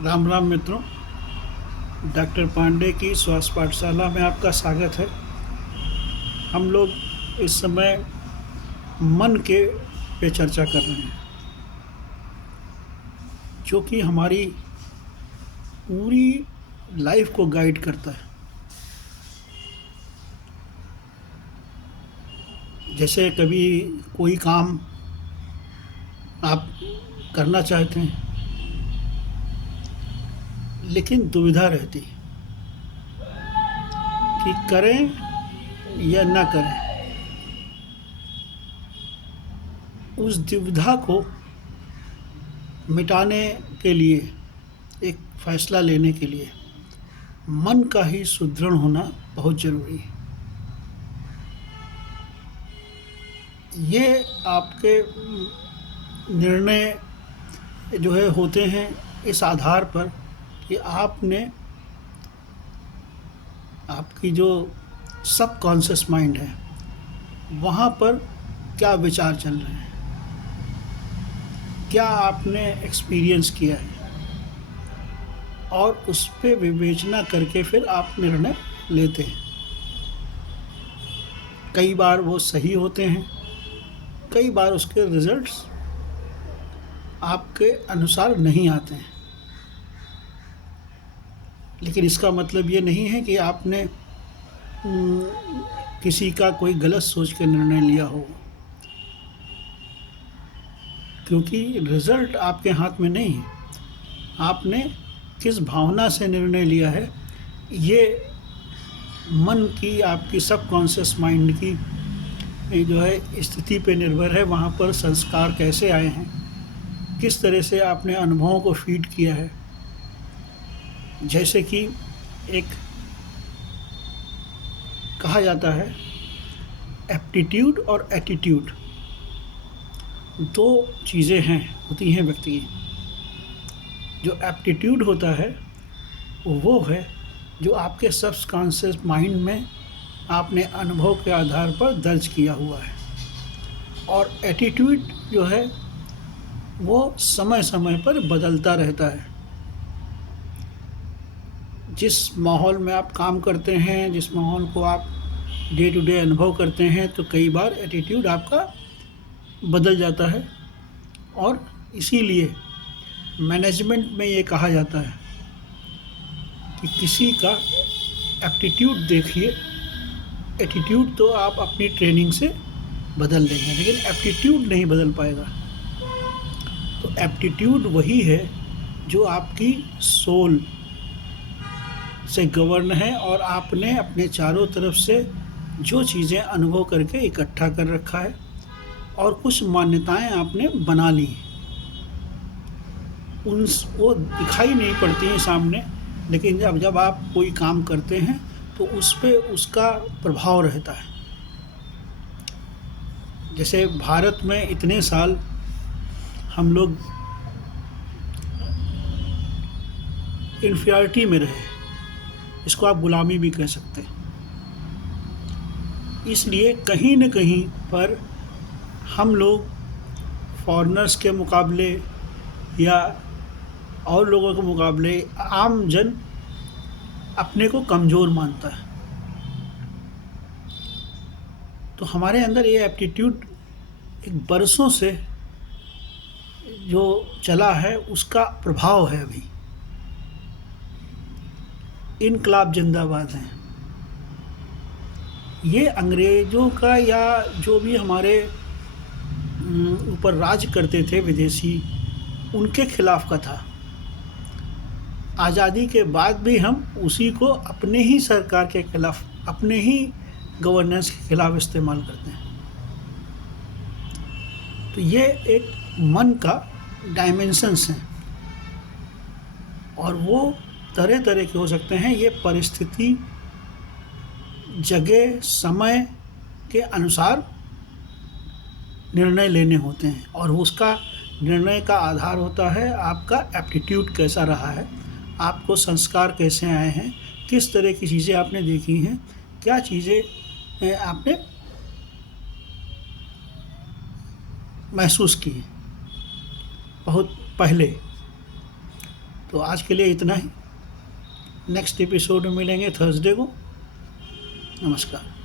राम राम मित्रों। डॉक्टर पांडे की स्वास्थ्य पाठशाला में आपका स्वागत है। हम लोग इस समय मन के पे चर्चा कर रहे हैं, जो कि हमारी पूरी लाइफ को गाइड करता है। जैसे कभी कोई काम आप करना चाहते हैं, लेकिन दुविधा रहती कि करें या ना करें। उस दुविधा को मिटाने के लिए, एक फैसला लेने के लिए मन का ही सुदृढ़ होना बहुत ज़रूरी है। ये आपके निर्णय जो है होते हैं इस आधार पर कि आपकी जो सबकॉन्शियस माइंड है, वहाँ पर क्या विचार चल रहे हैं, क्या आपने एक्सपीरियंस किया है, और उस पे विवेचना करके फिर आप निर्णय लेते हैं। कई बार वो सही होते हैं, कई बार उसके रिजल्ट्स आपके अनुसार नहीं आते हैं। लेकिन इसका मतलब ये नहीं है कि आपने किसी का कोई गलत सोच के निर्णय लिया हो, क्योंकि रिज़ल्ट आपके हाथ में नहीं है। आपने किस भावना से निर्णय लिया है, ये मन की, आपकी सबकॉन्शियस माइंड की ये जो है स्थिति पे निर्भर है। वहाँ पर संस्कार कैसे आए हैं, किस तरह से आपने अनुभवों को फीड किया है। जैसे कि एक कहा जाता है, एप्टीट्यूड और एटीट्यूड दो चीज़ें होती हैं व्यक्ति की। जो एप्टीट्यूड होता है वो है जो आपके सबकॉन्शियस माइंड में आपने अनुभव के आधार पर दर्ज किया हुआ है, और एटीट्यूड जो है वो समय समय पर बदलता रहता है। जिस माहौल में आप काम करते हैं, जिस माहौल को आप डे टू डे अनुभव करते हैं, तो कई बार एटीट्यूड आपका बदल जाता है। और इसीलिए मैनेजमेंट में ये कहा जाता है कि किसी का एप्टीट्यूड देखिए, एटीट्यूड तो आप अपनी ट्रेनिंग से बदल देंगे, लेकिन एप्टीट्यूड नहीं बदल पाएगा। तो एप्टीट्यूड वही है जो आपकी सोल से गवर्न है, और आपने अपने चारों तरफ से जो चीज़ें अनुभव करके इकट्ठा कर रखा है, और कुछ मान्यताएं आपने बना ली हैं। वो दिखाई नहीं पड़ती हैं सामने, लेकिन जब आप कोई काम करते हैं तो उस पे उसका प्रभाव रहता है। जैसे भारत में इतने साल हम लोग इन्फीरियरिटी में रहे, इसको आप गुलामी भी कह सकते हैं। इसलिए कहीं न कहीं पर हम लोग फॉरेनर्स के मुकाबले या और लोगों के मुकाबले आम जन अपने को कमज़ोर मानता है। तो हमारे अंदर ये एप्टीट्यूड एक बरसों से जो चला है, उसका प्रभाव है। अभी इनकलाब जिंदाबाद हैं। ये अंग्रेज़ों का या जो भी हमारे ऊपर राज करते थे विदेशी, उनके खिलाफ का था। आज़ादी के बाद भी हम उसी को अपने ही सरकार के खिलाफ, अपने ही गवर्नेंस के खिलाफ इस्तेमाल करते हैं। तो ये एक मन का डायमेंशंस हैं, और वो तरह तरह के हो सकते हैं। ये परिस्थिति, जगह, समय के अनुसार निर्णय लेने होते हैं, और उसका निर्णय का आधार होता है आपका एप्टीट्यूड कैसा रहा है, आपको संस्कार कैसे आए हैं, किस तरह की चीज़ें आपने देखी हैं, क्या चीज़ें आपने महसूस की बहुत पहले। तो आज के लिए इतना ही। नेक्स्ट एपिसोड में मिलेंगे थर्सडे को। नमस्कार।